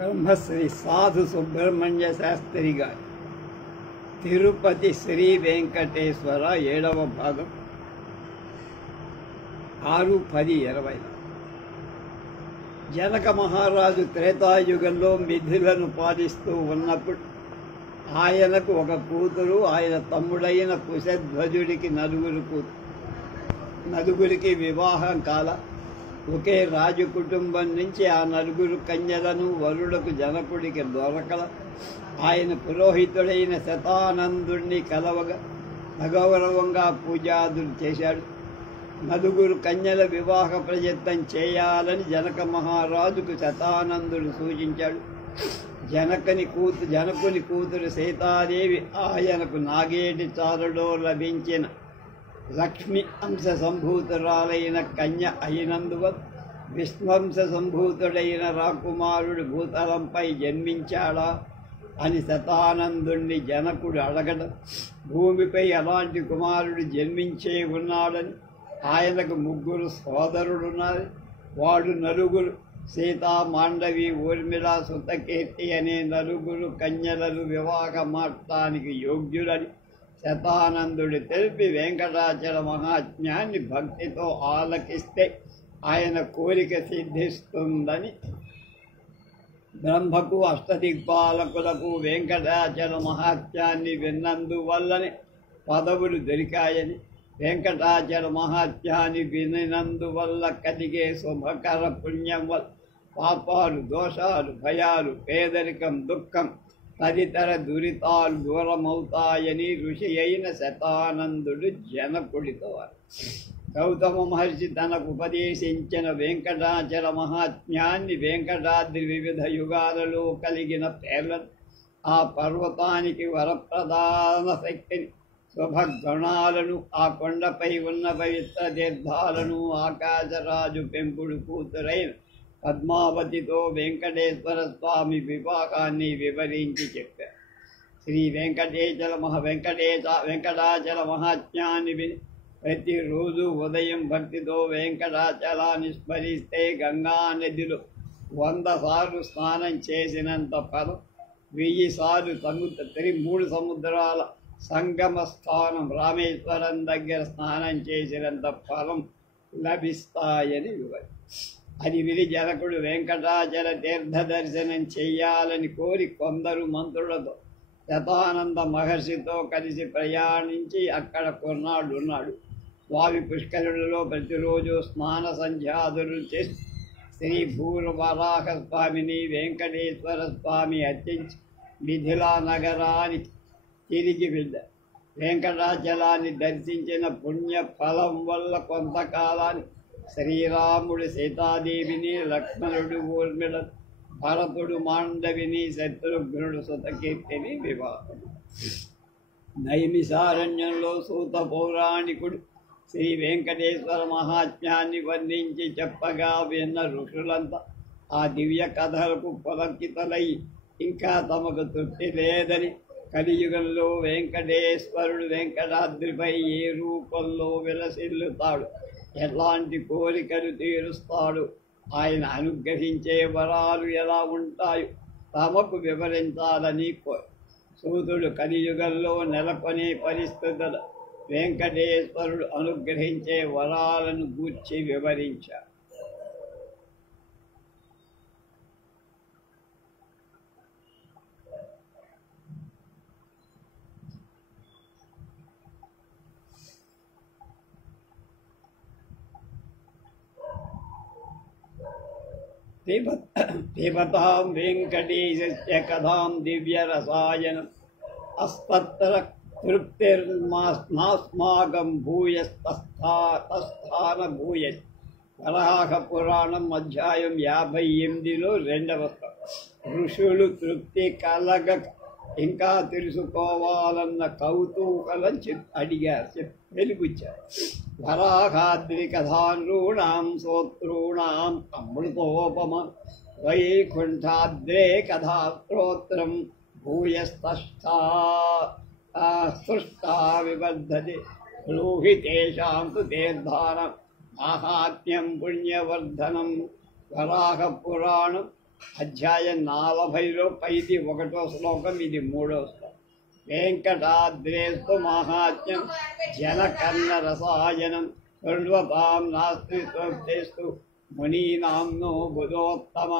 బ్రహ్మశ్రీ సాధు సుబ్రహ్మణ్య శాస్త్రి గారి తిరుపతి శ్రీ వెంకటేశ్వర 7వ భాగం 6-10-20. జనక మహారాజు త్రేతాయుగంలో మిథులను పాలిస్తూ ఉన్నప్పుడు ఆయనకు ఒక కూతురు, ఆయన తమ్ముడైన కుశధ్వజుడికి నలుగురికి వివాహం కాల. ఒకే రాజు కుటుంబం నుంచి ఆ నలుగురు కన్యలను వరులకు జనకుడికి దొరకల. ఆయన పురోహితుడైన శతానందుణ్ణి కలవగా అగౌరవంగా పూజాదులు చేశాడు. నలుగురు కన్యల వివాహ ప్రయత్నం చేయాలని జనక మహారాజుకు శతానందుడు సూచించాడు. జనకుని కూతురు సీతాదేవి ఆయనకు నాగేటి చారులో లభించిన లక్ష్మి అంశ సంభూతురాలైన కన్య అయినందువల్ల విష్ణువంశ సంభూతుడైన రాకుమారుడు భూతలంపై జన్మించాడా అని శతానందుణ్ణి జనకుడు అడగడం, భూమిపై అలాంటి కుమారుడు జన్మించే ఉన్నాడని, ఆయనకు 3 సోదరులున్నారు. వాడు నలుగురు సీతా, మాండవి, ఊర్మిళ, సుతకీర్తి అనే నలుగురు కన్యలను వివాహమాడటానికి యోగ్యులని శతానందుడు తెలిపి వెంకటాచల మహాత్మ్యాన్ని భక్తితో ఆలకిస్తే ఆయన కోరిక సిద్ధిస్తుందని బ్రహ్మకు అష్టదిక్పాలకులకు వెంకటాచల మహాత్మ్యాన్ని విన్నందువల్లనే పదవులు దొరికాయని, వెంకటాచల మహాత్మ్యాన్ని విన్నందువల్ల కలిగే శుభకర పుణ్యం వల్ల పాపాలు, దోషాలు, భయాలు, పేదరికం, దుఃఖం తదితర దురితాలు దూరమవుతాయని ఋషి అయిన శతానందుడు జనకుడితో గౌతమ మహర్షి తనకు ఉపదేశించిన వెంకటాచల మహాత్మ్యాన్ని, వెంకటాద్రి వివిధ యుగాలలో కలిగిన పేర్లను, ఆ పర్వతానికి వరప్రధాన శక్తిని, శుభగుణాలను, ఆ కొండపై ఉన్న పవిత్ర తీర్థాలను, ఆకాశరాజు పెంపుడు కూతురైన పద్మావతితో వెంకటేశ్వర స్వామి వివాహాన్ని వివరించి చెప్పారు. శ్రీ వెంకటాచల మహాత్మ్యాన్ని విని ప్రతిరోజు ఉదయం భక్తితో వెంకటాచలాన్ని స్మరిస్తే గంగా నదిలో 100 సార్లు స్నానం చేసినంత ఫలం, 1000 సార్లు 3 సముద్రాల సంగమ స్థానం రామేశ్వరం దగ్గర స్నానం చేసినంత ఫలం లభిస్తాయని వివరించారు. అది విని జనకుడు వెంకటాచల తీర్థ దర్శనం చెయ్యాలని కోరి కొందరు మంత్రులతో శతానంద మహర్షితో కలిసి ప్రయాణించి అక్కడ కొన్నాళ్ళున్నాడు. స్వామి పుష్కరులలో ప్రతిరోజు స్నాన సంధ్యాదులు చేసి శ్రీ భూవరాహ స్వామిని, వెంకటేశ్వర స్వామి అర్చించి మిథిలా నగరానికి తిరిగి వెళ్ళారు. వెంకటాచలాన్ని దర్శించిన పుణ్య ఫలం వల్ల కొంతకాలాన్ని శ్రీరాముడు సీతాదేవిని, లక్ష్మణుడు ఊర్మిళ, భరతుడు మాండవిని, శత్రుఘ్నుడు సుతకీర్తిని వివాహం. నైమిషారణ్యంలో సూత పౌరాణికుడు శ్రీ వెంకటేశ్వర మహాత్మ్యాన్ని వర్ణించి చెప్పగా విన్న ఋషులంతా ఆ దివ్య కథలకు పులకితులై ఇంకా తమకు తృప్తి లేదని, కలియుగంలో వెంకటేశ్వరుడు వెంకటాద్రిపై ఏ రూపంలో విలసిల్లుతాడు, ఎలాంటి కోరికలు తీరుస్తాడు, ఆయన అనుగ్రహించే వరాలు ఎలా ఉంటాయో తమకు వివరించాలని సూతుడు కలియుగంలో నెలకొనే పరిస్థితులు వెంకటేశ్వరుడు అనుగ్రహించే వరాలను గూర్చి వివరించారు. పిబతాం వెంకటేశస్య కథాం దివ్యరసాయనం అస్తత్ర తృప్తిర్నాస్మాకం భూయస్తస్థాన భూయ. వరాహ పురాణం అధ్యాయం 58లో 2వ ఋషులు తృప్తి కలగక ఇంకా తెలుసుకోవాలన్న కౌతూహలం అడిగారు, వెలిపుచ్చారు. వరాహాద్రి కథానృణాం స్తోత్రూణాం అమృతోపమ వైకుంఠాద్రే కథాస్తోత్రం భూయస్తృష్టా వివర్ధతే బ్రూహి తేషాం తు తీర్థానం మాహాత్మ్యం పుణ్యవర్ధనం. వరాహ పురాణం అధ్యాయం 40లో పైది 1వ శ్లోకం, ఇది 3వ శ్లోకం. వెంకటాద్రేస్తు మహాత్మ్యం జనకర్ణ రసాయనం సర్వతాం నాస్తి స్వప్తేస్తు మునీనాంనో బుధోత్తమ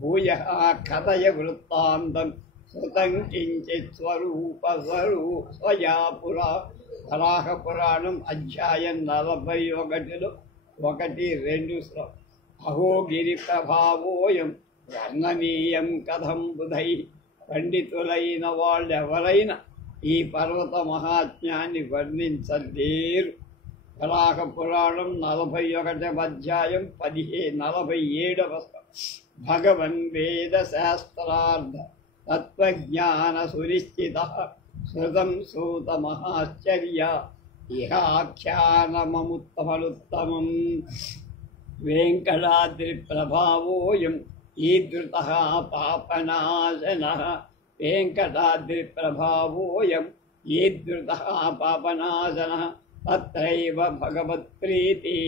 భూయ కథయ వృత్తాంతం సుతం కించిత్ స్వయా పురా. వరాహ పురాణం అధ్యాయం 41లో 1-2 శ్లోకం. అహో గిరి ప్రభావోయం వర్ణనీయం కథం బుధై. పండితులైన వాళ్ళెవరైనా ఈ పర్వత మహాత్మ్యాన్ని వర్ణించలేరు. వరాహ పురాణం 41వ అధ్యాయం 47వ శ్లోకం. భగవన్ వేద శాస్త్రార్థ తత్వజ్ఞాన సునిశ్చిత శృతం సూత మహాశ్చర్య ఇహాఖ్యానమముత్తమలుత్తమం. వెంకటాద్రి ప్రభావోయం ఈదృత పాపనాశన. వెంకటాద్రి ప్రభావోయం ఈదృత పాపనాశన. తత్రైవ భగవత్ప్రీతి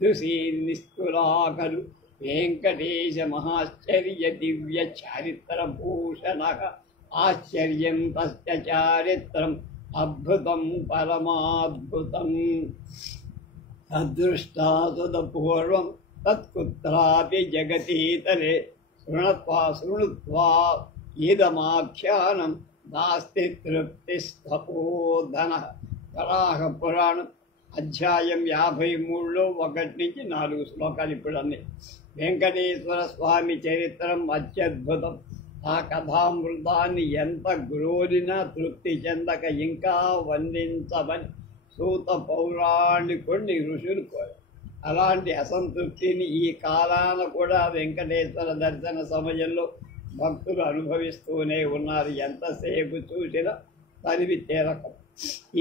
దృశీ నిస్తులాకలు. వెంకటేశ మహాశ్చర్య దివ్య చారిత్రభూషణ. ఆశ్చర్యం తస్య చారిత్రం అద్భుతం పరమాద్భుతం. తదృష్టాసుదపూర్వం తత్కుత్రాపి జగతీతరే శృణుత్వా ఇదమాఖ్యానం నాస్తి తృప్తిస్తపోధన. వరాహ పురాణం అధ్యాయం 53లో 1-4 శ్లోకాలు ఇప్పుడు అన్నీ. వెంకటేశ్వర స్వామి చరిత్రం అత్యద్భుతం. ఆ కథామృతాన్ని ఎంత గ్రోరినా తృప్తి చెందక ఇంకా వర్ణించమని సూత పౌరాణికుడిని ఋషులు కోరారు. అలాంటి అసంతృప్తిని ఈ కాలాన కూడా వెంకటేశ్వర దర్శన సమయంలో భక్తులు అనుభవిస్తూనే ఉన్నారు. ఎంతసేపు చూసినా తనివి తీరకం.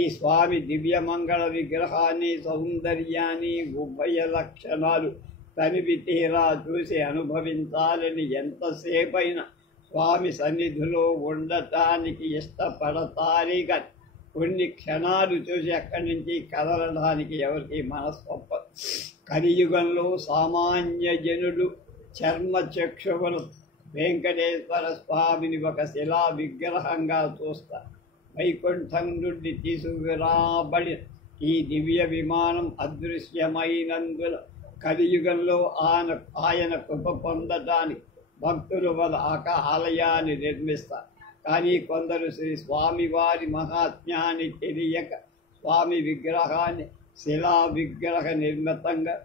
ఈ స్వామి దివ్యమంగళ విగ్రహాన్ని, సౌందర్యాన్ని, ఉభయ లక్షణాలు తనివి తీరా చూసి అనుభవించాలని ఎంతసేపైనా స్వామి సన్నిధిలో ఉండటానికి ఇష్టపడతారే కానీ కొన్ని క్షణాలు చూసి అక్కడి నుంచి కదలడానికి ఎవరికి మనస్సొప్పదు. కలియుగంలో సామాన్య జనులు చర్మచక్షువులు వెంకటేశ్వర స్వామిని ఒక శిలా విగ్రహంగా చూస్తారు. వైకుంఠం నుండి తీసుకురాబడిన ఈ దివ్య విమానం అదృశ్యమైనందున కలియుగంలో ఆయన కృప పొందటానికి భక్తులు వాళ్ళ ఆలయాన్ని నిర్మిస్తారు. కానీ కొందరు శ్రీ స్వామివారి మహాత్మ్యాన్ని తెలియక స్వామి విగ్రహాన్ని శిలా విగ్రహ నిర్మితంగా,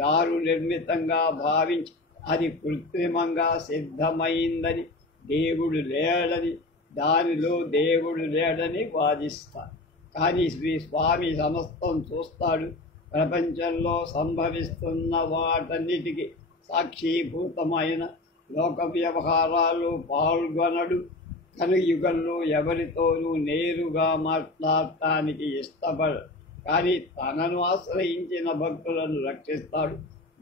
దారు నిర్మితంగా భావించి అది కృత్రిమంగా సిద్ధమైందని, దేవుడు లేడని, దానిలో దేవుడు లేడని వాదిస్తారు. కానీ శ్రీ స్వామి సమస్తం చూస్తాడు. ప్రపంచంలో సంభవిస్తున్న వాటన్నిటికీ సాక్షీభూతమైన లోక వ్యవహారాలు పాల్గొనడు. కలియుగంలో ఎవరితోనూ నేరుగా మాట్లాడటానికి ఇష్టపడు. కానీ తనను ఆశ్రయించిన భక్తులను రక్షిస్తాడు.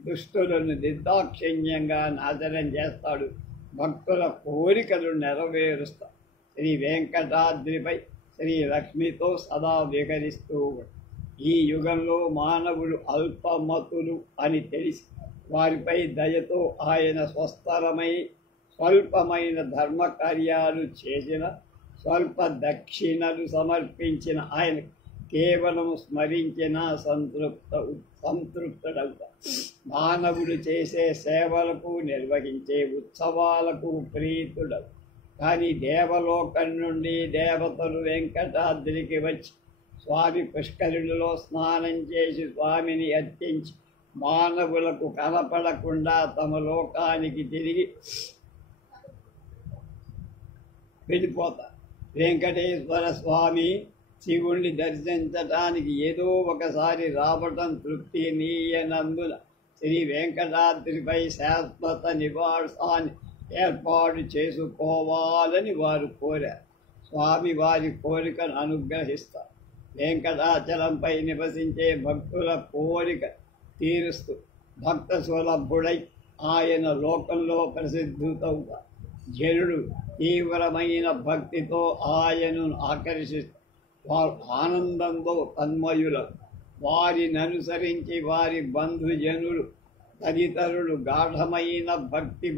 దుష్టులను నిర్దాక్షిణ్యంగా నాశనం చేస్తాడు. భక్తుల కోరికలు నెరవేరుస్తాడు. శ్రీ వెంకటాద్రిపై శ్రీ లక్ష్మితో సదా విహరిస్తూ ఈ యుగంలో మానవులు అల్పమతులు అని తెలిసి వారిపై దయతో ఆయన స్వల్పమైన ధర్మ కార్యాలు చేసిన, స్వల్ప దక్షిణలు సమర్పించిన ఆయన కేవలం స్మరించిన సంతృప్తుడవుతాడు. మానవుడు చేసే సేవలకు, నిర్వహించే ఉత్సవాలకు ప్రీతుడవు. కానీ దేవలోకం నుండి దేవతలు వెంకటాద్రికి వచ్చి స్వామి పుష్కరిణిలో స్నానం చేసి స్వామిని అర్చించి మానవులకు కనపడకుండా తమ లోకానికి తిరిగి వెళ్ళిపోతారు. వెంకటేశ్వర స్వామి శివుణ్ణి దర్శించటానికి ఏదో ఒకసారి రావటం తృప్తి నీయనందున శ్రీ వెంకటాద్రిపై శాశ్వత నివాసాన్ని ఏర్పాటు చేసుకోవాలని వారు కోరారు. స్వామి వారి కోరికను అనుగ్రహిస్తారు. వెంకటాచలంపై నివసించే భక్తుల కోరిక తీరుస్తూ భక్త సులభుడై ఆయన లోకంలో ప్రసిద్ధుతవుతారు. జనుడు తీవ్రమైన భక్తితో ఆయనను ఆకర్షిస్తూ వారు ఆనందంతో తన్మయులు. వారిని అనుసరించి వారి బంధుజనులు తదితరులు గాఢమైన భక్తి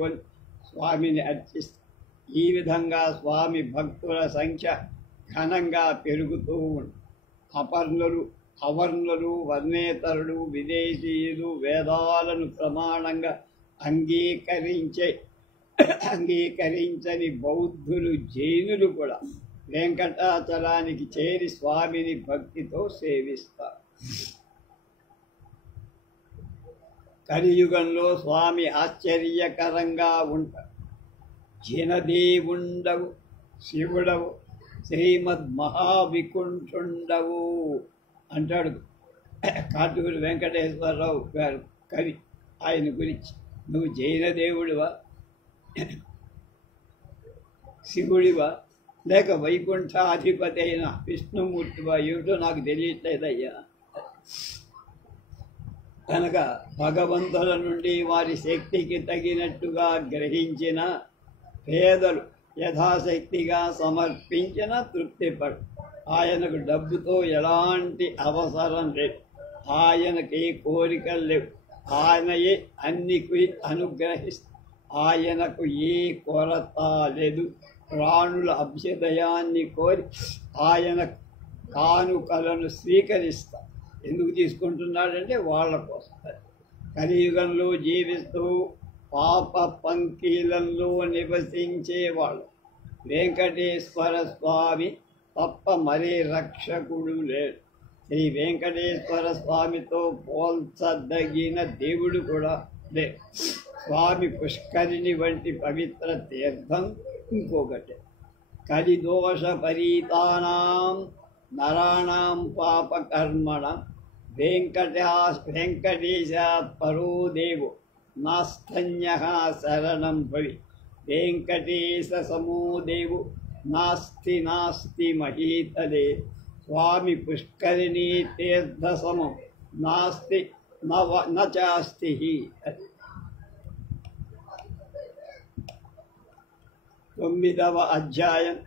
స్వామిని అర్చిస్తారు. ఈ విధంగా స్వామి భక్తుల సంఖ్య ఘనంగా పెరుగుతూ ఉంది. అవర్ణులు, వర్ణేతరులు, విదేశీయులు, వేదాలను ప్రమాణంగా అంగీకరించని బౌద్ధులు, జైనులు కూడా వెంకటాచలానికి చేరి స్వామిని భక్తితో సేవిస్తారు. కలియుగంలో స్వామి ఆశ్చర్యకరంగా ఉంటారు. జినదేవుండవు, శివుడవు, శ్రీమద్ మహావికుంఠుండవు అంటాడు కాటూరి వెంకటేశ్వరరావు గారు కవి. ఆయన గురించి, నువ్వు జైన దేవుడివా, శివుడివా, లేక వైకుంఠాధిపతి అయిన విష్ణుమూర్తివా, ఏమిటో నాకు తెలియట్లేదయ్యా. కనుక భగవంతుల నుండి వారి శక్తికి తగినట్టుగా గ్రహించిన పేదలు యథాశక్తిగా సమర్పించిన తృప్తిపడు. ఆయనకు డబ్బుతో ఎలాంటి అవసరం లేదు. ఆయనకి కోరికలు లేవు. ఆయనయే అన్నికి అనుగ్రహిస్తారు. ఆయనకు ఏ కొరత లేదు. ప్రాణుల అభ్యుదయాన్ని కోరి ఆయన కానుకలను స్వీకరిస్తారు. ఎందుకు తీసుకుంటున్నాడంటే వాళ్ళ కోసం. కలియుగంలో జీవిస్తూ పాప పంకీలంలో నివసించేవాళ్ళు వెంకటేశ్వర స్వామి తప్ప మరే రక్షకుడు లేడు. శ్రీ వెంకటేశ్వర స్వామితో పోల్చదగిన దేవుడు కూడా లేడు. స్వామి పుష్కరిణి వంటి పవిత్ర తీర్థం ఇంకొకటి. కలిదోష పరీతానాం నరాణాం పాపకర్మణం వెంకటేశాత్ పరో దేవో నాస్తన్యః శరణం భవి. వెంకటేశ సమో దేవో నాస్తి నాస్తి మహీతలే. స్వామి పుష్కరిణీ తీర్థ సమం నాస్తి నాస్తి. 9వ అధ్యాయం.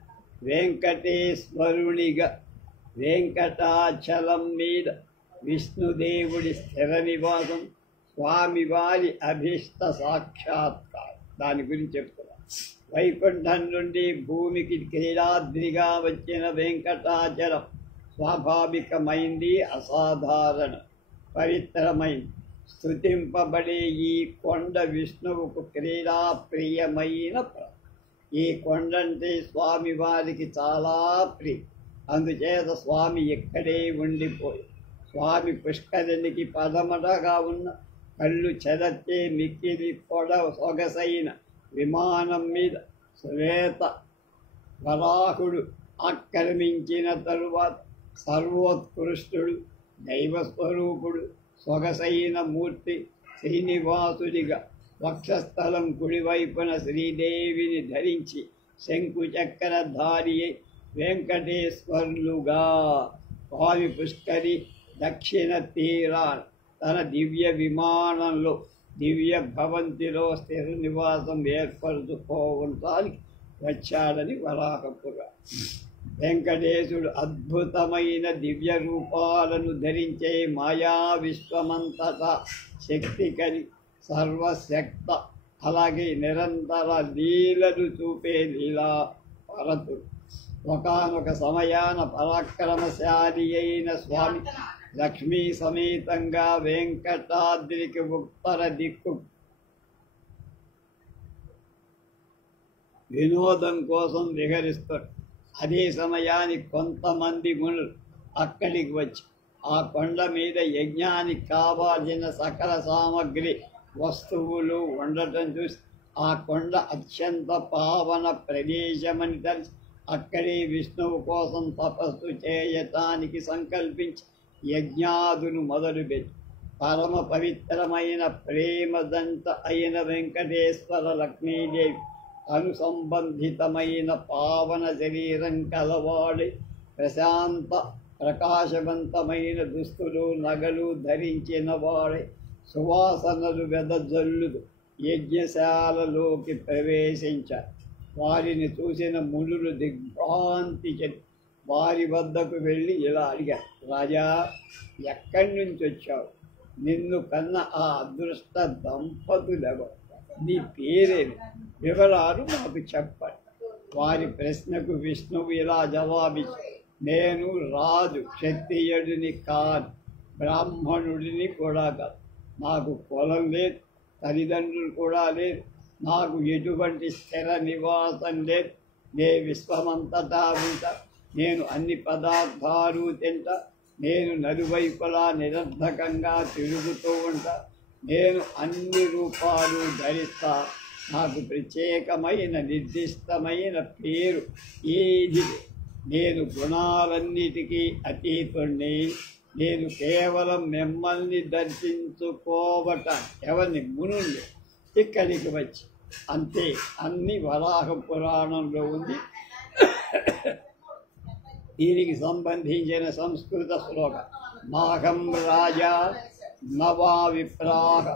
వెంకటేశ్వరునిగా వెంకటాచలం మీద విష్ణుదేవుడి స్థిర నివాసం, స్వామివారి అభీష్ట సాక్షాత్కారం. దాని గురించి చెప్తున్నా. వైకుంఠం నుండి భూమికి క్రీడాద్రిగా వచ్చిన వెంకటాచలం స్వాభావికమైంది, అసాధారణ, పవిత్రమైంది. స్తుతింపబడే ఈ కొండ విష్ణువుకు క్రీడాప్రియమైన ఈ కొండంటే స్వామివారికి చాలా ప్రియం. అందుచేత స్వామి ఇక్కడే ఉండిపోయి స్వామి పుష్కరిణికి పదమటగా ఉన్న కళ్ళు చెదర్చే మిక్కిలి సొగసైన విమానం మీద శ్వేత వరాహుడు ఆక్రమించిన తరువాత సర్వోత్కృష్టుడు, దైవస్వరూపుడు, సొగసైన మూర్తి శ్రీనివాసుడిగా వక్షస్థలం కుడివైపున శ్రీదేవిని ధరించి శంకుచక్రధారి వెంకటేశ్వరులుగా స్వామి పుష్కరి దక్షిణ తీరాన తన దివ్య విమానంలో దివ్య భవంతిలో స్థిర నివాసం ఏర్పరచుకోవడానికి వచ్చాడని వరాహపుర. వెంకటేశుడు అద్భుతమైన దివ్య రూపాలను ధరించే మాయా విశ్వమంతటా శక్తికరి సర్వశక్త, అలాగే నిరంతర లీలలు చూపే లీలా పరతుడు. ఒకానొక సమయాన పరాక్రమశాలి అయిన స్వామి లక్ష్మీ సమేతంగా వెంకటాద్రికి ఉత్తర దిక్కు వినోదం కోసం విహరిస్తాడు. అదే సమయానికి కొంతమంది మునులు అక్కడికి వచ్చి ఆ కొండ మీద యజ్ఞానికి కావాల్సిన సకల సామగ్రి వస్తువులు ఉండటం చూసి ఆ కొండ అత్యంత పావన ప్రదేశమని తెలిసి అక్కడే విష్ణువు కోసం తపస్సు చేయటానికి సంకల్పించి యజ్ఞాదులు మొదలుపెట్టి పరమ పవిత్రమైన ప్రేమదంత అయిన వెంకటేశ్వర లక్ష్మీదేవి అనుసంబంధితమైన పావన శరీరం కలవాడి ప్రశాంత ప్రకాశవంతమైన దుస్తులు నగలు ధరించిన వాడే సువాసనలు వెదజల్లుదు యజ్ఞశాలలోకి ప్రవేశించారు. వారిని చూసిన మునులు దిగ్భ్రాంతి చెంది వారి వద్దకు వెళ్ళి ఇలా అడిగారు, రాజా, ఎక్కడి నుంచి వచ్చావు? నిన్ను కన్న ఆ అదృష్ట దంపతులెవరు? నీ పేరేమి? వివరాలు మాకు చెప్పండి. వారి ప్రశ్నకు విష్ణువు ఇలా జవాబిచ్చి, నేను రాజు, క్షత్రియుడిని కాదు, బ్రాహ్మణుడిని కూడా కాదు. నాకు కులం లేదు, తల్లిదండ్రులు కూడా లేదు, నాకు ఎటువంటి స్థిర నివాసం లేదు. విశ్వమంతటా ఉంటా, నేను అన్ని పదార్థాలు తింటా, నేను నలువైపులా నిరర్ధకంగా తిరుగుతూ ఉంటా, నేను అన్ని రూపాలు ధరిస్తా. నాకు ప్రత్యేకమైన నిర్దిష్టమైన పేరు ఏది? నేను గుణాలన్నిటికీ అతీతుణ్ణి. నేను కేవలం మిమ్మల్ని దర్శించుకోవటానికి ఎవరిని? మునులు ఇక్కడికి వచ్చి అంతే. అన్ని వరాహ పురాణంలో ఉంది. దీనికి సంబంధించిన సంస్కృత శ్లోకం. నాహం రాజా నవా విప్రాహ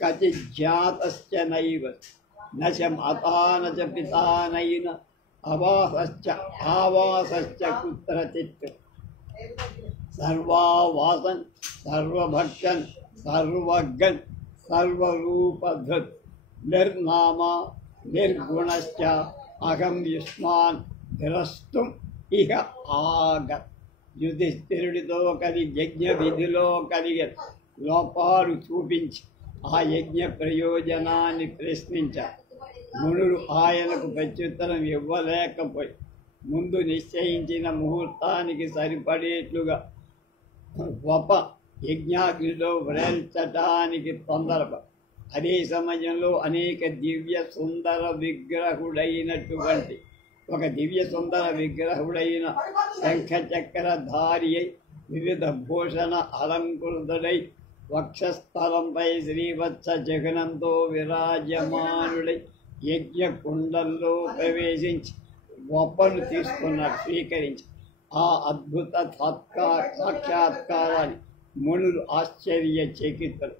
కచిజ్ఞాతశ్చ నైవ నచ మాతా నచ పితా నైన అవాసశ్చ ఆవాసశ్చ కుత్రచిత్ సర్వావాసన్ సర్వభక్షన్ సర్వగన్ సర్వరూపధృత్ నిర్నామ నిర్గుణశ్చ అహం యుష్మాన్ ద్రష్టుం ఇహ ఆగత్. యుధిష్ఠిరుడితో యజ్ఞ విధిలో కలిగే లోపాలు చూపించి ఆ యజ్ఞ ప్రయోజనాన్ని ప్రశ్నించారు. మునులు ఆయనకు ప్రత్యుత్తరం ఇవ్వలేకపోయి ముందు నిశ్చయించిన ముహూర్తానికి సరిపడేట్లుగా గొప్ప యజ్ఞాగ్నిలో వ్రేల్చటానికి తొందరపడి అదే సమయంలో అనేక దివ్య సుందర విగ్రహుడైనటువంటి ఒక దివ్య సుందర విగ్రహుడైన శంఖచక్రధారి అయి వివిధ భూషణ అలంకృతుడై వక్షస్థలంపై శ్రీవత్స జగనంతో విరాజమానుడై యజ్ఞ కుండంలో ప్రవేశించి గొప్పను తీసుకున్నాడు, స్వీకరించి. ఆ అద్భుత సాక్షాత్కారాన్ని మునులు ఆశ్చర్యచకితులు.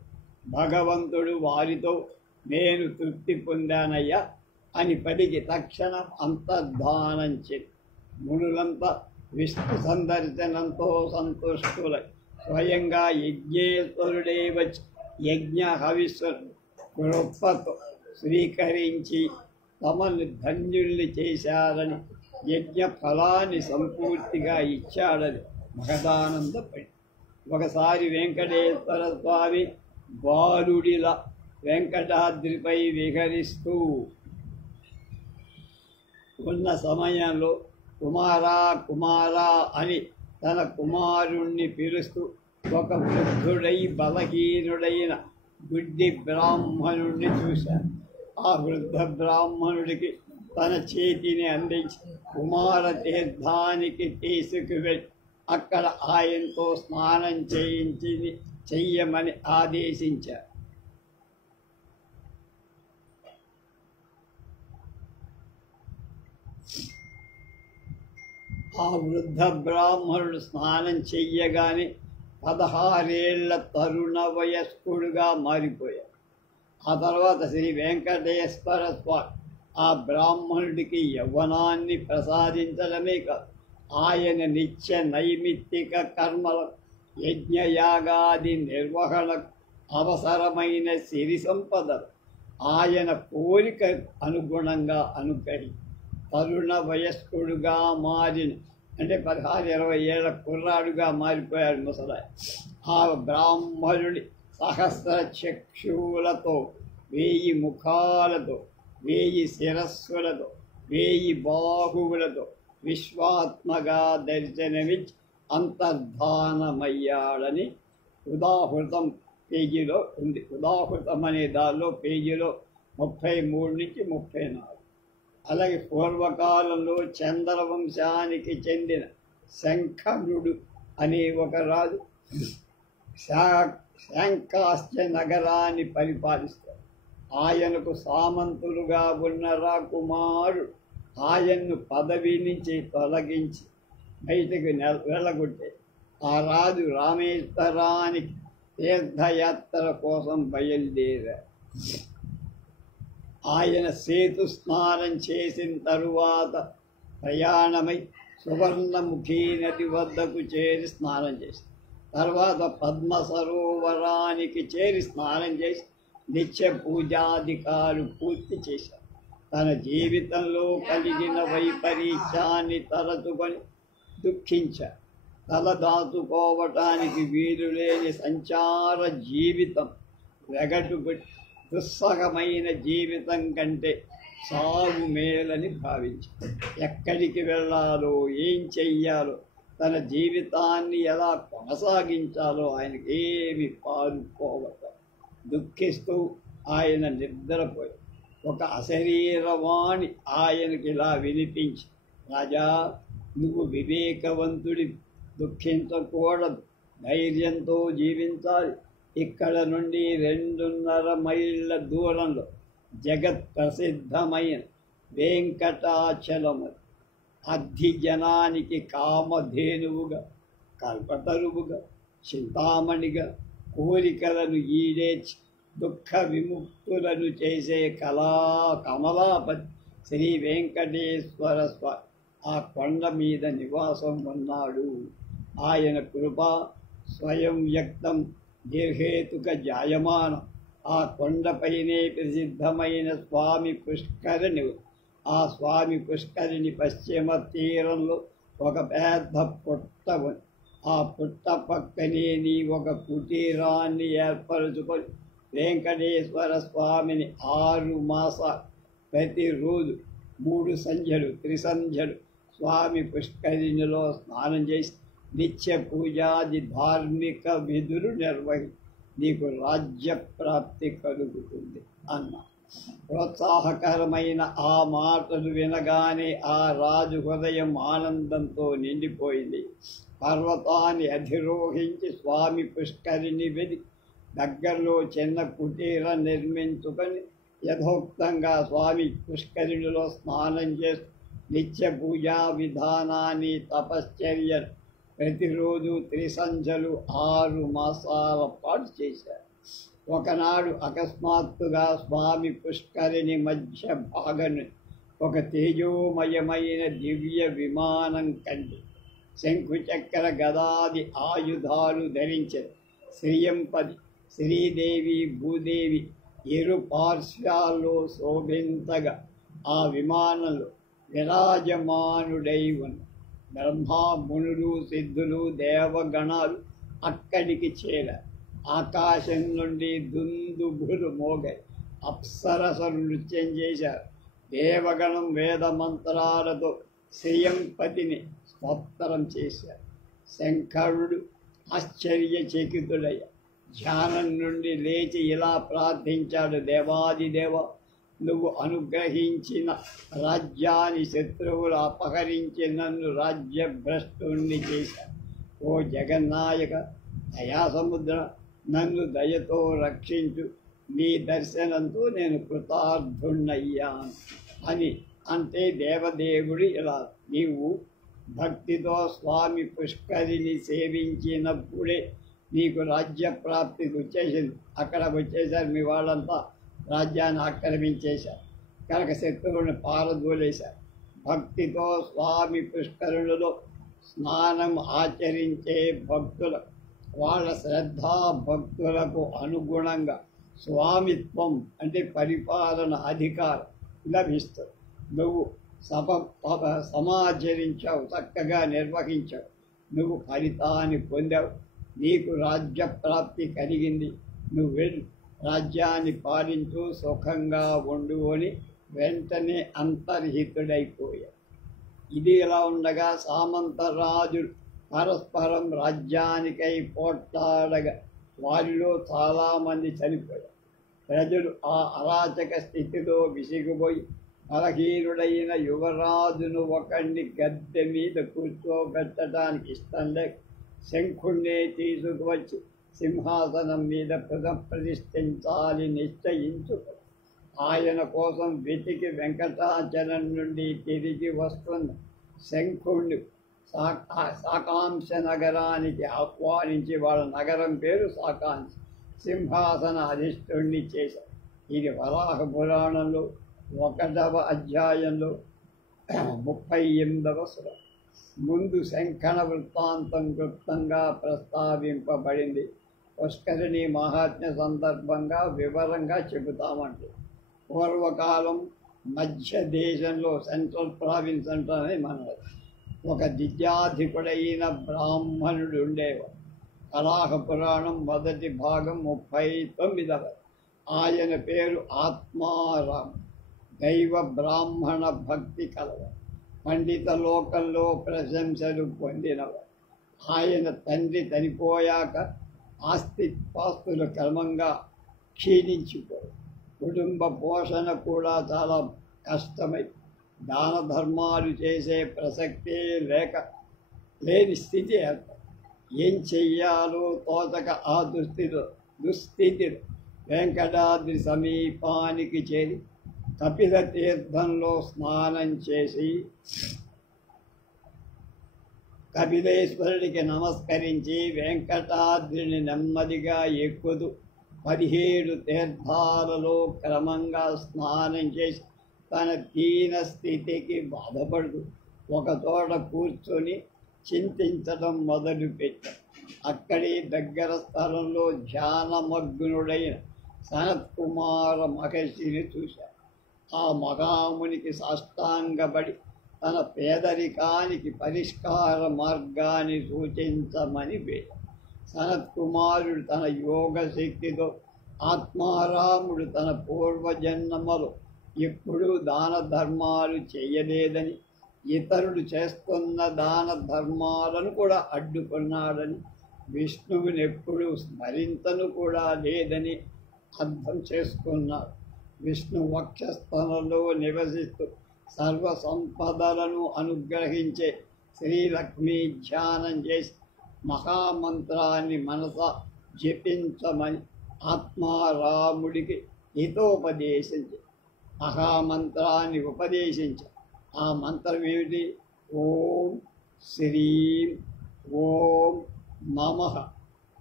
భగవంతుడు వారితో, నేను తృప్తి పొందానయ్యా అని పలికి తక్షణం అంతర్ధానం చేసి మునులంతా విష్ణు సందర్శనంతో సంతుష్టులై స్వయంగా యజ్ఞేశ్వరుడే వచ్చి యజ్ఞ హవిస్సును కృపతో స్వీకరించి తమను ధన్యుల్ని చేశారని, యజ్ఞ ఫలాన్ని సంపూర్తిగా ఇచ్చాడని మహదానందపడి ఒకసారి వెంకటేశ్వర స్వామి బాలుడిలా వెంకటాద్రిపై విహరిస్తూ ఉన్న సమయంలో కుమారా కుమారా అని తన కుమారుణ్ణి పిలుస్తూ ఒక వృద్ధుడై బలహీనుడైన గుడ్డి బ్రాహ్మణుణ్ణి చూశారు. ఆ వృద్ధ బ్రాహ్మణుడికి తన చేతిని అందించి కుమార తీర్థానికి తీసుకువెళ్ళి అక్కడ ఆయనతో స్నానం చెయ్యమని ఆదేశించారు. ఆ వృద్ధ బ్రాహ్మణుడు స్నానం చెయ్యగానే 16 ఏళ్ల తరుణ వయస్కుడుగా మారిపోయాడు. ఆ తర్వాత శ్రీ వెంకటేశ్వర స్వామి ఆ బ్రాహ్మణుడికి యవ్వనాన్ని ప్రసాదించడమే కాదు, ఆయన నిత్య నైమిత్తిక కర్మల యజ్ఞయాగాది నిర్వహణకు అవసరమైన సిరి సంపదలు ఆయన కోరిక అనుగుణంగా అనుగ్రహించి తరుణ వయస్కుడుగా మారిన, అంటే 16-20 ఏళ్ల కుర్రాడుగా మారిపోయాడు ముసలాయి. ఆ బ్రాహ్మణుడి సహస్ర చక్షువులతో, 1000 ముఖాలతో, 1000 శిరస్సులతో, 1000 బాహువులతో విశ్వాత్మగా దర్శనమిచ్చి అంతర్ధానమయ్యాడని ఉదాహృతం పేజీలో ఉంది. ఉదాహృతం అనే దానిలో పేజీలో 33 నుంచి 34. అలాగే పూర్వకాలంలో చంద్రవంశానికి చెందిన శంఖనుడు అనే ఒక రాజు శాంకాస్య నగరాన్ని పరిపాలిస్తారు. ఆయనకు సామంతులుగా ఉన్న రాకుమారుడు ఆయన్ను పదవి నుంచి తొలగించి బయటకు వెళ్ళగొట్టే ఆ రాజు రామేశ్వరానికి తీర్థయాత్ర కోసం బయలుదేరారు. ఆయన సేతు స్నానం చేసిన తరువాత ప్రయాణమై సువర్ణముఖి నది వద్దకు చేరి స్నానం చేశారు. తర్వాత పద్మ సరోవరానికి చేరి స్నానం చేసి నిత్య పూజాధికాలు పూర్తి చేశారు. తన జీవితంలో కలిగిన వైపరీత్యాన్ని తలచుకొని దుఃఖించారు. తలదాచుకోవటానికి వీలు లేని సంచార జీవితం, వెగటుబట్టి దుస్సహమైన జీవితం కంటే సాగు మేలని భావించారు. ఎక్కడికి వెళ్ళాలో, ఏం చెయ్యాలో, తన జీవితాన్ని ఎలా కొనసాగించాలో ఆయనకి ఏమి పాలుకోవట. దుఃఖిస్తూ ఆయన నిద్రపోయి ఒక అశరీరవాణి ఆయనకి ఇలా వినిపించి, రాజా, నువ్వు వివేకవంతుడి, దుఃఖించకూడదు, ధైర్యంతో జీవించాలి. ఇక్కడ నుండి 2.5 మైళ్ళ దూరంలో జగత్ ప్రసిద్ధమైన వెంకటాచలము అద్ధి జనానికి కామధేనువుగా, కల్పతరువుగా, చింతామణిగా, కోరికలను ఈడేర్చి దుఃఖ విముక్తులను చేసే కమలాపతి శ్రీ వెంకటేశ్వర స్వామి ఆ కొండ మీద నివాసం ఉన్నాడు. ఆయన కృప స్వయం వ్యక్తం దీర్ఘేతుక జాయమానం. ఆ కొండపైనే ప్రసిద్ధమైన స్వామి పుష్కరిణి. ఆ స్వామి పుష్కరిణి పశ్చిమ తీరంలో ఒక పెద్ద పుట్ట ఉంది. ఆ పుట్ట పక్కనే నీ ఒక కుటీరాన్ని ఏర్పరచుకొని వెంకటేశ్వర స్వామిని 6 మాసాలు ప్రతిరోజు 3 సంధ్యలు, త్రిసంధ్యలు స్వామి పుష్కరిణిలో స్నానం చేసి నిత్య పూజాది ధార్మిక విధులు నిర్వహించి నీకు రాజ్య ప్రాప్తి కలుగుతుంది అన్న. ప్రోత్సాహకరమైన ఆ మాటలు వినగానే ఆ రాజు హృదయం ఆనందంతో నిండిపోయింది. పర్వతాన్ని అధిరోహించి స్వామి పుష్కరిణి వెది దగ్గరలో చిన్న కుటీరం నిర్మించుకొని యథోక్తంగా స్వామి పుష్కరిణిలో స్నానం చేస్తూ నిత్య పూజా విధానాన్ని, తపశ్చర్యలు ప్రతిరోజు త్రిసంధ్యలు 6 మాసాల పాటు చేశారు. ఒకనాడు అకస్మాత్తుగా స్వామి పుష్కరిణి మధ్య భాగను ఒక తేజోమయమైన దివ్య విమానం కండి శంఖుచక్ర గదాది ఆయుధాలు ధరించారు. శ్రీయంపది శ్రీదేవి భూదేవి ఇరు పార్శ్వాల్లో శోభించగా ఆ విమానంలో విరాజమానుడై ఉన్న బ్రహ్మ, మునులు, సిద్ధులు, దేవగణాలు అక్కడికి చేరారు. ఆకాశం నుండి దుందుభులు మోగాయి. అప్సరసలు నృత్యం చేశారు. దేవగణం వేద మంత్రాలతో శ్రీయంపతిని స్తోత్రం చేశారు. శంకరుడు ఆశ్చర్యచకితుడయ్య ధ్యానం నుండి లేచి ఇలా ప్రార్థించాడు, దేవాదిదేవ, నువ్వు అనుగ్రహించిన రాజ్యాన్ని శత్రువులు అపహరించి నన్ను రాజ్యభ్రష్టుణ్ణి చేశారు. ఓ జగన్నాయక, దయాసముద్ర, నన్ను దయతో రక్షించు. నీ దర్శనంతో నేను కృతార్థుణ్ణయ్యాను అని అంటే దేవదేవుడు ఇలా, నీవు భక్తితో స్వామి పుష్కరిని సేవించినప్పుడే నీకు రాజ్యప్రాప్తికి వచ్చేసింది. అక్కడ వచ్చేసారు మీ వాళ్ళంతా, రాజ్యాన్ని ఆక్రమించేశారు కనుక శత్రువుని పారదోలేశారు. భక్తితో స్వామి పుష్కరులలో స్నానం ఆచరించే భక్తులు వాళ్ళ శ్రద్ధా భక్తులకు అనుగుణంగా స్వామిత్వం అంటే పరిపాలన అధికారం లభిస్తుంది. నువ్వు సమాచరించావు, చక్కగా నిర్వహించావు, నువ్వు ఫలితాన్ని పొందావు, నీకు రాజ్యప్రాప్తి కలిగింది, నువ్వు వెళ్ళు, రాజ్యాన్ని పాలించు, సుఖంగా ఉండు అని వెంటనే అంతర్హితుడైపోయాడు. ఇది ఇలా ఉండగా సామంతరాజులు పరస్పరం రాజ్యానికై పోట్లాడగా వారిలో చాలామంది చనిపోయారు. ప్రజలు ఆ అరాచక స్థితిలో విసిగిపోయి బలహీనుడైన యువరాజును ఒకడిని గద్దె మీద కూర్చోబెట్టడానికి ఇష్టం లేక శంఖుణ్ణే తీసుకువచ్చి సింహాసనం మీద ప్రతిష్ఠించాలి నిశ్చయించుకు ఆయన కోసం వెతికి వెంకటాచలం నుండి తిరిగి వస్తున్న శంఖుణ్ణి సాకాంక్ష నగరానికి ఆహ్వానించి, వాళ్ళ నగరం పేరు సాకాంక్ష, సింహాసన అధిష్ఠుణ్ణి చేశారు. ఇది వరాహ పురాణంలో 1వ అధ్యాయంలో 38వ శ్లోకం. ముందు శంఖణ వృత్తాంతం క్లుప్తంగా ప్రస్తావింపబడింది. పుష్కరిణి మహాత్మ్య సందర్భంగా వివరంగా చెబుతామంటే, పూర్వకాలం మధ్య దేశంలో సెంట్రల్ ప్రావిన్స్ అంటానే మనది ఒక విద్యాధికుడైన బ్రాహ్మణుడు ఉండేవాడు. వరాహ పురాణం మొదటి భాగం 39వ. ఆయన పేరు ఆత్మారాం. దైవ బ్రాహ్మణ భక్తి కలవాడు. పండిత లోకంలో ప్రశంసలు పొందినవాడు. ఆయన తండ్రి చనిపోయాక ఆస్తిపాస్తులు క్రమంగా క్షీణించిపోయాయి. కుటుంబ పోషణ కూడా చాలా కష్టమై దాన ధర్మాలు చేసే ప్రసక్తే లేని స్థితి ఏర్పడింది. ఏం చెయ్యాలో తోచక ఆ దుస్థితిలో వెంకటాద్రి సమీపానికి చేరి కపిల తీర్థంలో స్నానం చేసి కపిలేశ్వరుడికి నమస్కరించి వెంకటాద్రిని నెమ్మదిగా ఎక్కుతూ 17 తీర్థాలలో క్రమంగా స్నానం చేసి తన దీన స్థితికి బాధపడుతూ ఒకచోట కూర్చొని చింతించడం మొదలుపెట్టాడు. అక్కడి దగ్గర స్థలంలో ధ్యానమగ్నుడైన సనత్కుమార మహర్షిని చూశాడు. ఆ మహామునికి సాష్టాంగపడి తన పేదరికానికి పరిష్కార మార్గాన్ని సూచించమని వేశాడు. సనత్కుమారుడు తన యోగ శక్తితో ఆత్మారాముడు తన పూర్వజన్మలో ఎప్పుడూ దాన ధర్మాలు చేయలేదని, ఇతరులు చేస్తున్న దాన ధర్మాలను కూడా అడ్డుకున్నాడని, విష్ణువుని ఎప్పుడూ స్మరించను కూడా లేదని అర్థం చేసుకున్నాడు. విష్ణు వక్షస్థలంలో నివసిస్తూ సర్వ సంపదలను అనుగ్రహించే శ్రీలక్ష్మీ ధ్యానం చేసి మహామంత్రాన్ని మనస జపించమని ఆత్మారాముడికి హితోపదేశించి మహామంత్రాన్ని ఉపదేశించి ఆ మంత్రం ఏమిటి? ఓం శ్రీం ఓం నమః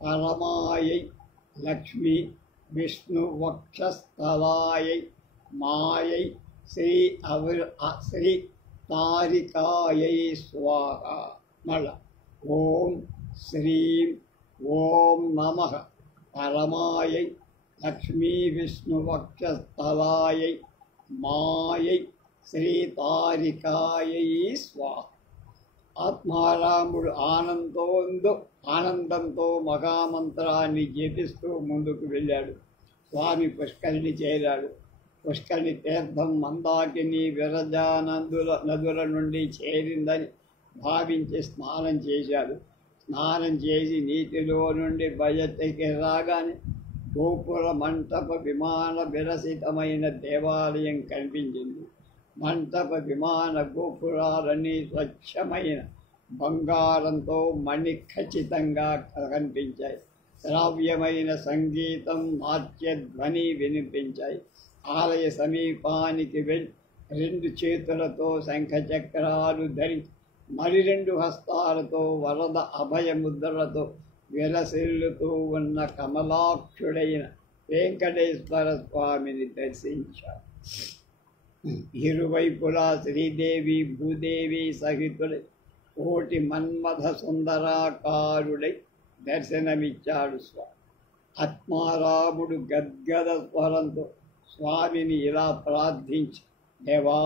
పరమాయై లక్ష్మీ విష్ణు వక్షస్థలాయై మాయై శ్రీ తారికాయై స్వాహ. మళ్ళా ఓం శ్రీం ఓం నమః పరమాయై లక్ష్మీ విష్ణు వక్షస్థలాయై మాయై శ్రీ తారికాయై స్వాహ. ఆత్మారాముడు ఆనందంతో మహామంత్రాన్ని జపిస్తూ ముందుకు వెళ్ళాడు. స్వామి పుష్కరిణి చేరాడు. పుష్కరిణి తీర్థం మందాకిని విరజా నదుల నుండి చేరిందని భావించి స్నానం చేశాడు. స్నానం చేసి నీటిలో నుండి బయటికి రాగానే గోపుర మంటప విమాన విరసితమైన దేవాలయం కనిపించింది. మంటప విమాన గోపురాలన్నీ స్వచ్ఛమైన బంగారంతో మణిఖచ్చితంగా కనిపించాయి. శ్రావ్యమైన సంగీతం, నాట్యధ్వని వినిపించాయి. ఆలయ సమీపానికి వెళ్ళి 2 చేతులతో శంఖచక్రాలు ధరించి మరి 2 హస్తాలతో వరద అభయముద్రలతో విలసిల్లుతూ ఉన్న కమలాక్షుడైన వెంకటేశ్వర స్వామిని దర్శించాడు. ఇరువైపులా శ్రీదేవి భూదేవి సహితుడై కోటి మన్మథ సుందరాకారుడై దర్శనమిచ్చాడు స్వామి. ఆత్మారాముడు గద్గద స్వరంతో స్వామిని ఇలా ప్రార్థించి, దేవా,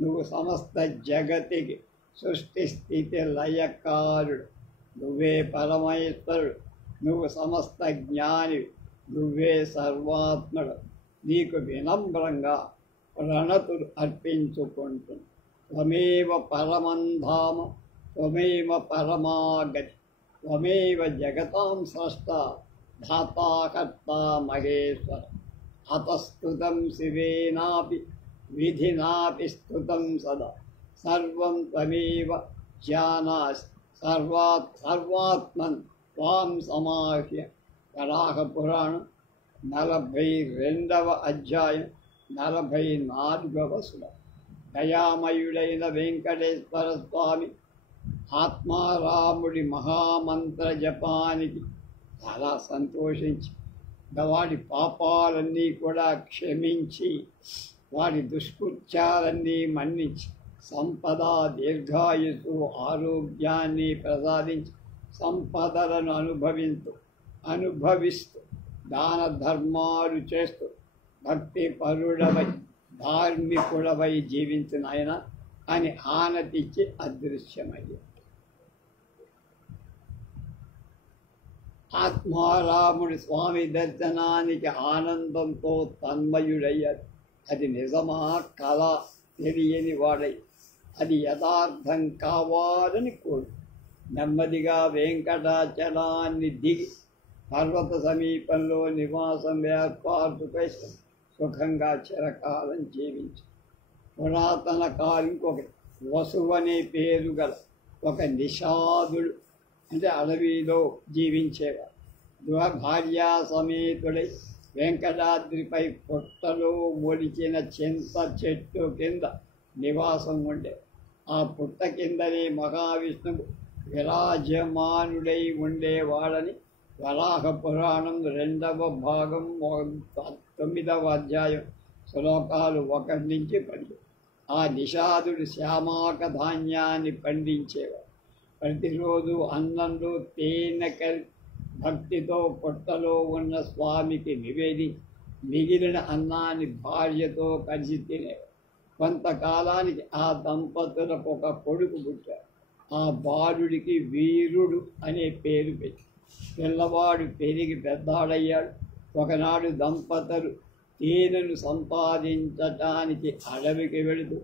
నువ్వు సమస్త జగతికి సృష్టి స్థితి లయకారుడు, నువ్వే పరమేశ్వరుడు, నువ్వు సమస్త జ్ఞాని, నువ్వే సర్వాత్ముడు. నీకు వినమ్రంగా ప్రణతులు అర్పించుకుంటుంది. త్వమేవ పరమంధామ, త్వమేవ పరమాగతి, త్వమేవ జగతాం స్రష్ట, ధాతాకర్త మహేశ్వర. అతస్తుతం శివేనాపి విధినాపి స్తుతం సదా, సర్వం త్వమేవ జానాసి సర్వాత్మన్ త్వాం సమాహ్య. వరాహ పురాణం 42వ అధ్యాయం 44వ శ్లోకం. దయామయుడైన వెంకటేశ్వర స్వామి ఆత్మారాముడి మహామంత్ర జపానికి చాలా సంతోషించి వాడి పాపాలన్నీ కూడా క్షమించి వాడి దుష్కృత్యాలన్నీ మన్నించి సంపద దీర్ఘాయుసు ఆరోగ్యాన్ని ప్రసాదించి సంపదలను అనుభవిస్తూ దాన ధర్మాలు చేస్తూ భక్తి పరుడవై ధార్మికుడవై జీవించిన ఆయన అని ఆనతిచ్చి అదృశ్యమయ్యాడు. ఆత్మారాముడి స్వామి దర్శనానికి ఆనందంతో తన్మయుడయ్యాడు. అది నిజమా కళ తెలియని వాడై అది యథార్థం కావాలని కోరు నెమ్మదిగా వెంకటాచలాన్ని దిగి పర్వత సమీపంలో నివాసం ఏర్పాటు చేసి సుఖంగా చిరకాలం జీవించు. పురాతన కాలింకొక వసువు అనే పేరు గల ఒక నిషాదుడు అంటే అడవిలో జీవించేవాడు. భార్యా సమేతుడై వెంకటాద్రిపై పుట్టలో మొలిచిన చింత చెట్టు కింద నివాసం ఉండే. ఆ పుట్ట కిందనే మహావిష్ణువు విరాజమానుడై ఉండేవాడని వరాహ పురాణం 2వ భాగం 9వ అధ్యాయం శ్లోకాలు 1 నుంచి 10. ఆ నిషాదుడు శ్యామాక ధాన్యాన్ని పండించేవాడు. ప్రతిరోజు అన్నంలో తేనె కలిపి భక్తితో పుట్టలో ఉన్న స్వామికి నివేదించి మిగిలిన అన్నాన్ని భార్యతో కలిసి తినేవాడు. కొంతకాలానికి ఆ దంపతులకు ఒక కొడుకు పుట్టాడు. ఆ బాలుడికి వీరుడు అనే పేరు పెట్టి పిల్లవాడు పెరిగి పెద్దాడయ్యాడు. ఒకనాడు దంపతులు తేనెను సంపాదించటానికి అడవికి వెళుతూ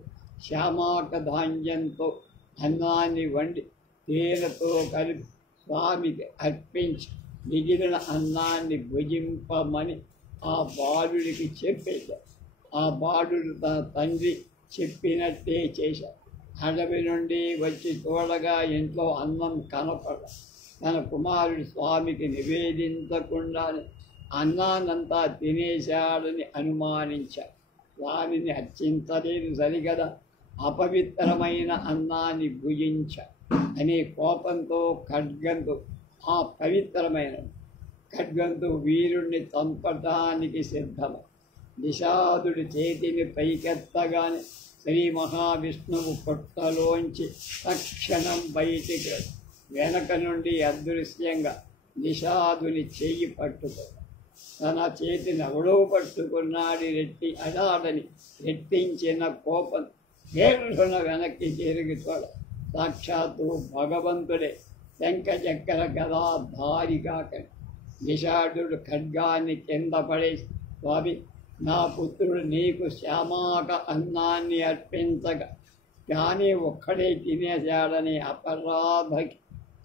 శ్యామాక ధాన్యంతో అన్నాన్ని వండి తేనెతో కలిపి స్వామికి అర్పించి మిగిలిన అన్నాన్ని భుజింపమని ఆ బాలుడికి చెప్పేశాడు. ఆ బాలుడు తన తండ్రి చెప్పినట్టే చేశాడు. అడవి నుండి వచ్చి చూడగా ఇంట్లో అన్నం కనపడ తన కుమారుడు స్వామికి నివేదించకుండానే అన్నానంతా తినేశాడని అనుమానించాడు. స్వామిని అర్చించలేదు సరిగదా, అపవిత్రమైన అన్నాన్ని భుజించాడు అనే కోపంతో ఖడ్గంతో ఆ పవిత్రమైన ఖడ్గంతో వీరుణ్ణి చంపటానికి సిద్ధం. నిషాదుడి చేతిని పైకెత్తగానే శ్రీ మహావిష్ణువు పుట్టలోంచి తక్షణం బయటికి వెనక నుండి అదృశ్యంగా నిషాదుని చెయ్యి పట్టుకో తన చేతిని ఎవడో పట్టుకున్నాడు అడాడని రెట్టించిన కోపం కేరున వెనక్కి తిరిగి చూడ సాక్షాత్తు భగవంతుడే శంఖచక్ర గదాధారి కాకని నిషాదుడు ఖడ్గాన్ని కింద పడేసి స్వామి నా పుత్రుడు నీకు శ్యామాక అన్నాన్ని అర్పించగా కానీ ఒక్కడే తినేశాడని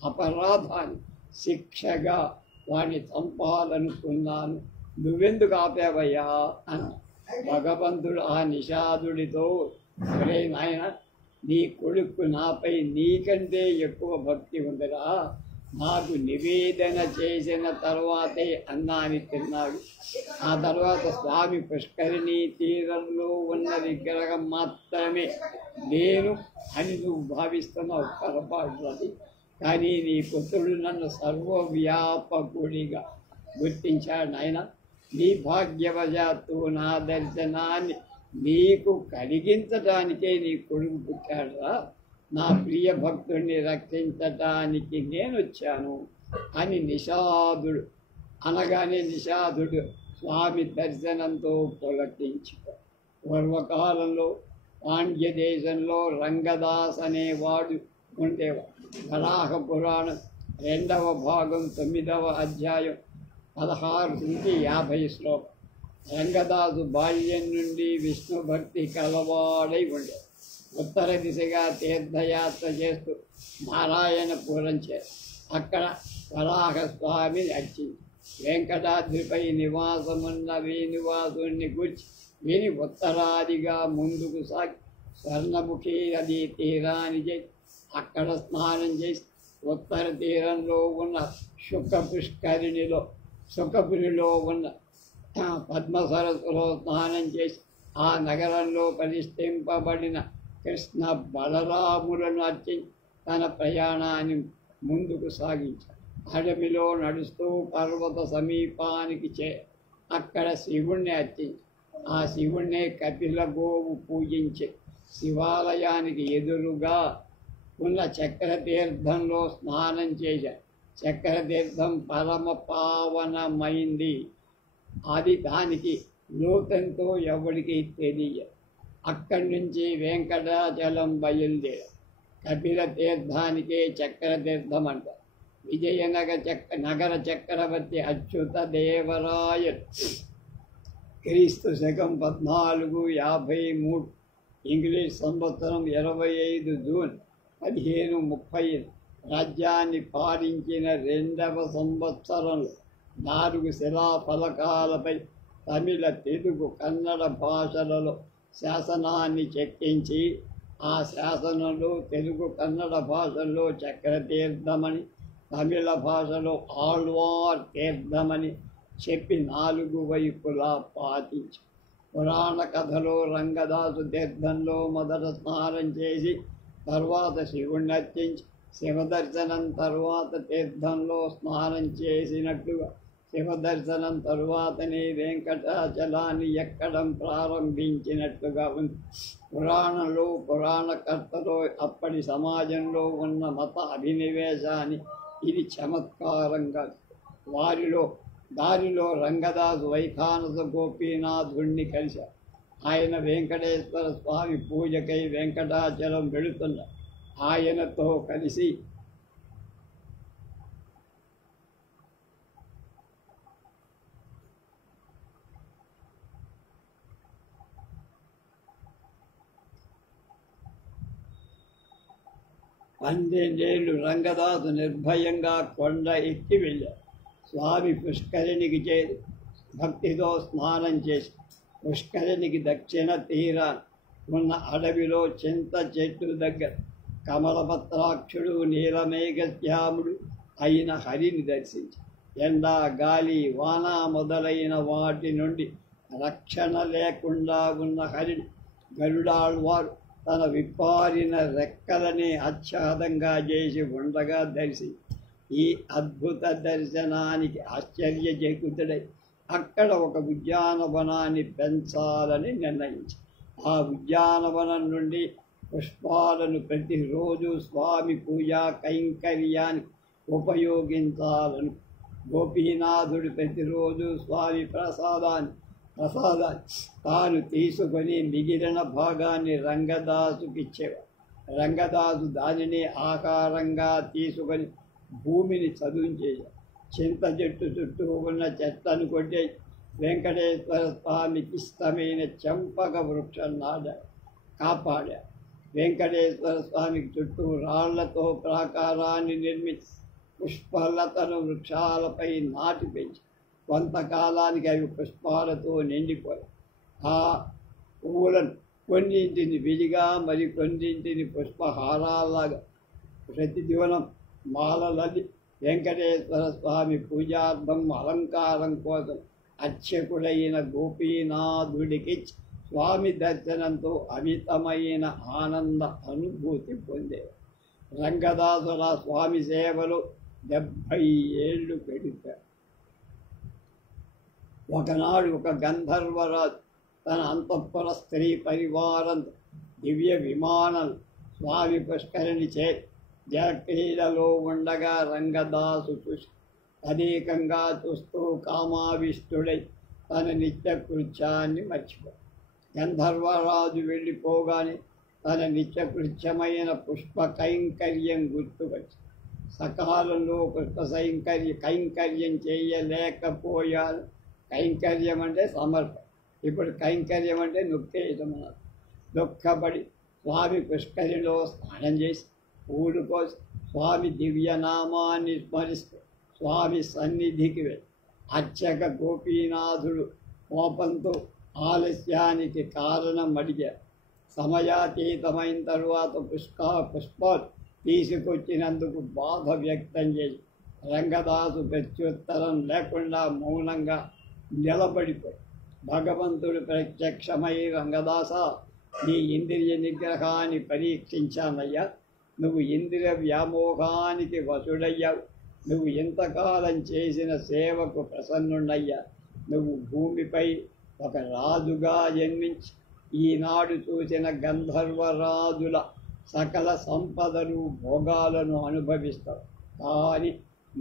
అపరాధాన్ని శిక్షగా వాడిని చంపాలనుకున్నాను, నువ్వెందుకు ఆపేవయ్యా అన్న. భగవంతుడు ఆ నిషాదుడితో ఒరే నాయన, నీ కొడుకు నాపై నీకంటే ఎక్కువ భక్తి ఉందిరా, నాకు నివేదన చేసిన తర్వాతే అన్నాన్ని తిన్నాడు. ఆ తర్వాత స్వామి పుష్కరిణీ తీరంలో ఉన్న విగ్రహం మాత్రమే నేను అని నువ్వు భావిస్తున్నావు, పొరపాటుది. కానీ నీ పుత్రుడు నన్ను సర్వవ్యాపకుడిగా గుర్తించాడు. నాయన, నీ భాగ్యవశాత్తు నా దర్శనాన్ని నీకు కలిగించటానికే నీ కొడుకు పుట్టాడురా, నా ప్రియ భక్తుడిని రక్షించటానికి నేను వచ్చాను అని నిషాదుడు అనగానే నిషాదుడు స్వామి దర్శనంతో పులకించుకో. పూర్వకాలంలో పాండ్య దేశంలో రంగదాస్ అనేవాడు ఉండేవాడు. వరాహ పురాణం 2వ భాగం 9వ అధ్యాయం 16 నుంచి 50 శ్లోకం. రంగదాసు బాల్యం నుండి విష్ణు భక్తి కలవాడై ఉండేవాడు. ఉత్తర దిశగా తీర్థయాత్ర చేస్తూ నారాయణపురం చేరు అక్కడ వరాహ స్వామిని అర్చించి వెంకటాద్రిపై నివాసమున్న వేణువాసుని గురించి విని ఉత్తరాదిగా ముందుకు సాగి స్వర్ణముఖి నదీ తీరాన్ని చేసి అక్కడ స్నానం చేసి ఉత్తర తీరంలో ఉన్న శుకపురిలో ఉన్న పద్మ సరస్సులో స్నానం చేసి ఆ నగరంలో ప్రతిష్ఠింపబడిన కృష్ణ బలరాములను అర్చించి తన ప్రయాణాన్ని ముందుకు సాగించాడు. అడవిలో నడుస్తూ పర్వత సమీపానికి అక్కడ శివుణ్ణి అర్చించి ఆ శివుణ్ణి కపిల గోవు పూజించి శివాలయానికి ఎదురుగా ఉన్న చక్ర తీర్థంలో స్నానం చేశారు. చక్ర తీర్థం పరమ పావనమైంది. అది దానికి లోతంతో ఎవరికి తెలియదు. అక్కడి నుంచి వెంకటాచలం బయలుదేరారు. కపిల తీర్థానికే చక్ర తీర్థం అంటారు. నగర చక్రవర్తి అచ్యుత దేవరాయలు క్రీస్తు శకం 1453 ఇంగ్లీష్ సంవత్సరం 25 జూన్ 1530 రాజ్యాన్ని పాలించిన 2వ సంవత్సరంలో 4 శిలాఫలకాలపై తమిళ, తెలుగు, కన్నడ భాషలలో శాసనాన్ని చెక్కించి ఆ శాసనంలో తెలుగు, కన్నడ భాషల్లో చక్రతీర్థమని, తమిళ భాషలో ఆళ్వార్ తీర్థమని చెప్పి 4 వైపులా పాటించి పురాణ కథలో రంగదాసు తీర్థంలో మొదట స్నానం చేసి తర్వాత శివుణ్ణి అర్చించి శివదర్శనం తరువాత తీర్థంలో స్నానం చేసినట్టుగా శివదర్శనం తరువాతనే వెంకటాచలాన్ని ఎక్కడం ప్రారంభించినట్టుగా ఉంది. పురాణంలో పురాణకర్తలో అప్పటి సమాజంలో ఉన్న మత అభినివేశాన్ని ఇది చమత్కారంగా దారిలో రంగదాసు వైఖానస గోపీనాథుణ్ణి కలిశారు. ఆయన వెంకటేశ్వర స్వామి పూజకై వెంకటాచలం వెళుతున్నారు. ఆయనతో కలిసి పన్నెండేళ్లు రంగదాసు నిర్భయంగా కొండ ఎక్కి వెళ్ళారు. స్వామి పుష్కరిణికి చేరి భక్తితో స్నానం చేసి పుష్కరిణికి దక్షిణ తీరాన ఉన్న అడవిలో చింత చెట్టు దగ్గర కమలపత్రాక్షుడు నీలమేఘశ్యాముడు అయిన హరిని దర్శించి ఎండ, గాలి, వాన మొదలైన వాటి నుండి రక్షణ లేకుండా ఉన్న హరిని గరుడాళ్వారు తన విప్పారిన రెక్కలని ఆచ్ఛాదంగా చేసి ఉండగా దర్శించి ఈ అద్భుత దర్శనానికి ఆశ్చర్యచకితుడై అక్కడ ఒక ఉద్యానవనాన్ని పెంచాలని నిర్ణయించి ఆ ఉద్యానవనం నుండి పుష్పాలను ప్రతిరోజు స్వామి పూజా కైంకర్యానికి ఉపయోగించాలను. గోపీనాథుడు ప్రతిరోజు స్వామి ప్రసాదాన్ని తాను తీసుకొని మిగిలిన భాగాన్ని రంగదాసుకిచ్చేవాడు. రంగదాసు దానిని ఆకారంగా తీసుకొని భూమిని చదువుచేశాడు. చింత చెట్టు చుట్టూ ఉన్న చెట్లను కొట్టే వెంకటేశ్వర స్వామికి ఇష్టమైన చెంపక వృక్షం కాపాడాడు. వెంకటేశ్వర స్వామికి చుట్టూ రాళ్లతో ప్రాకారాన్ని నిర్మించి పుష్పలతను వృక్షాలపై నాటి పెంచి కొంతకాలానికి అవి పుష్పాలతో నిండిపోయాయి. ఆ పువ్వులను కొన్నింటిని విడిగా మరి కొన్నింటిని పుష్పహారాలాగా ప్రతిదివనం మాలలది వెంకటేశ్వర స్వామి పూజార్థం అలంకారం కోసం అర్చకుడైన గోపీనాథుడికి స్వామి దర్శనంతో అమితమైన ఆనంద అనుభూతి పొందేవారు. రంగదాసుల స్వామి సేవలో 70 ఏళ్ళు గడిపారు. ఒకనాడు ఒక గంధర్వరాజు తన అంతఃపుర స్త్రీ పరివారంతో దివ్య విమానం స్వామి పుష్కరిణి జలక్రీడలో ఉండగా రంగదాసు చూసి అనేకంగా చూస్తూ కామావిష్టుడై తన నిత్యకృత్యాన్ని మర్చిపోయాడు. గంధర్వరాజు వెళ్ళిపోగానే తన నిత్యకృత్యమైన పుష్ప కైంకర్యం గుర్తుకొచ్చి సకాలంలో పుష్ప కైంకర్యం చేయలేకపోయారు. కైంకర్యం అంటే సమర్పణ, ఇప్పుడు కైంకర్యం అంటే నొక్కేయటం. దుఃఖపడి స్వామి పుష్కరిలో స్నానం చేసి పూలు కోసి స్వామి దివ్యనామాన్ని స్మరిస్తూ స్వామి సన్నిధికి వెళ్ళి అర్చక గోపీనాథుడు కోపంతో ఆలస్యానికి కారణం అడిగారు. సమయాతీతమైన తరువాత పుష్పాలు తీసుకొచ్చినందుకు బాధ వ్యక్తం చేసి రంగదాసు ప్రత్యుత్తరం లేకుండా మౌనంగా నిలబడిపోయి భగవంతుడు ప్రత్యక్షమై, రంగదాస, నీ ఇంద్రియ నిగ్రహాన్ని పరీక్షించానయ్యా. నువ్వు ఇంద్రియ వ్యామోహానికి వశుడయ్యావు. నువ్వు ఇంతకాలం చేసిన సేవకు ప్రసన్నుడయ్యా. నువ్వు భూమిపై ఒక రాజుగా జన్మించి ఈనాడు చూసిన గంధర్వరాజుల సకల సంపదలు భోగాలను అనుభవిస్తావు. కానీ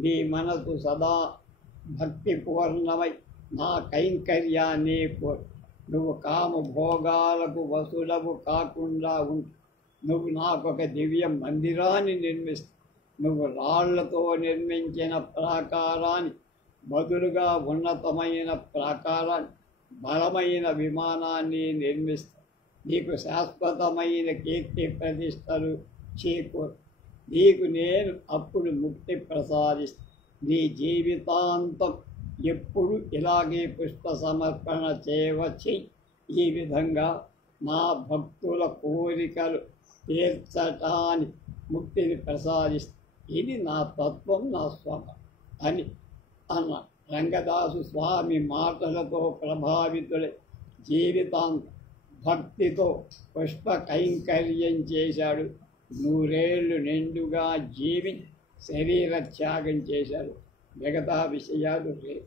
నీ మనసు సదా భక్తి పూర్ణమై నా కైంకర్యాన్ని కోరు. నువ్వు కామ భోగాలకు వసులవు కాకుండా ఉంటు. నువ్వు నాకొక దివ్య మందిరాన్ని నిర్మిస్తావు. నువ్వు రాళ్లతో నిర్మించిన ప్రాకారాన్ని బదులుగా ఉన్నతమైన ప్రాకారాన్ని, బలమైన విమానాన్ని నిర్మిస్తావు. నీకు శాశ్వతమైన కీర్తి ప్రతిష్టలు చేకూరు. నీకు నేను అప్పుడు ముక్తి ప్రసాదిస్తాను. నీ జీవితాంతం ఎప్పుడు ఇలాగే పుష్ప సమర్పణ చెయ్యి. ఈ విధంగా నా భక్తుల కోరికలు తీర్చటానికి ముక్తిని ప్రసాదిస్తాను. ఇది నా తత్వం, నా స్వభావం అని అన్న రంగదాసు స్వామి మాటలతో ప్రభావితులై జీవితాంతం భక్తితో పుష్ప కైంకర్యం చేశాడు. 100 ఏళ్ళు నిండుగా జీవి శరీర త్యాగం చేశాడు. మిగతా విషయాలు రేపు.